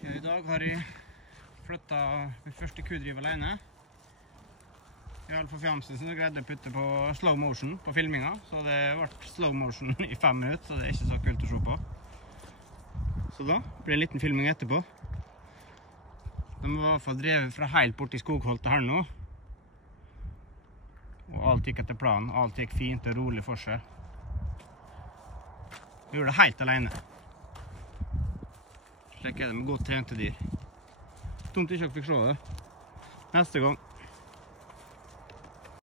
I dag har jeg flyttet min første kudriv alene. I alle fall fjamsen så greide jeg å putte på slow motion på filminga, så det ble slow motion i 5 minutter, så det er ikke så kult å se på. Så da blir det en liten filming etterpå. De var i hvert fall drevet fra helt bort i skogholtet her nå. Og alt gikk etter planen, alt gikk fint og rolig for seg. Vi gjorde det helt alene. Slik er det med godt trente dyr. Dumt ikke dere fikk se det. Neste gang.